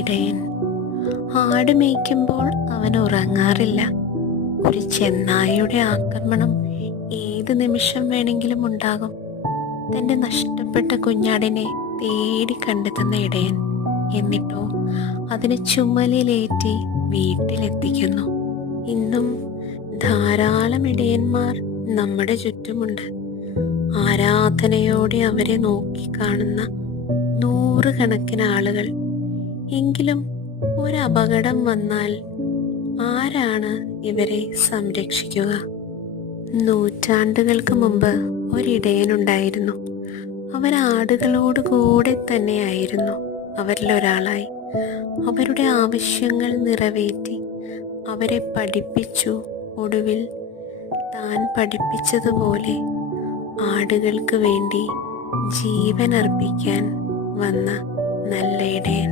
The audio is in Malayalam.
ഇടയൻ. ആട് മേയ്ക്കുമ്പോൾ അവൻ ഉറങ്ങാറില്ല. ഒരു ചെന്നായയുടെ ആക്രമണം ഏത് നിമിഷം വേണമെങ്കിലും ഉണ്ടാകും. തൻ്റെ നഷ്ടപ്പെട്ട കുഞ്ഞാടിനെ തേടി കണ്ടെത്തുന്ന ഇടയൻ, എന്നിട്ടോ അതിനെ ചുമലിലേറ്റി വീട്ടിലെത്തിക്കുന്നു. ഇന്നും ധാരാളം ഇടയന്മാർ നമ്മുടെ ചുറ്റുമുണ്ട്. ആരാധനയോടെ അവരെ നോക്കിക്കാണുന്ന നൂറുകണക്കിന് ആളുകൾ. എങ്കിലും ഒരപകടം വന്നാൽ ആരാണ് ഇവരെ സംരക്ഷിക്കുക? നൂറ്റാണ്ടുകൾക്ക് മുമ്പ് ഒരിടയനുണ്ടായിരുന്നു. അവൻ ആടുകളോട് കൂടെ തന്നെയായിരുന്നു അവരിലൊരാളായി. അവരുടെ ആവശ്യങ്ങൾ നിറവേറ്റി അവരെ പഠിപ്പിച്ചു. ഒടുവിൽ താൻ പഠിപ്പിച്ചതുപോലെ ആടുകൾക്ക് വേണ്ടി ജീവൻ അർപ്പിക്കാൻ വന്ന നല്ല ഇടയൻ.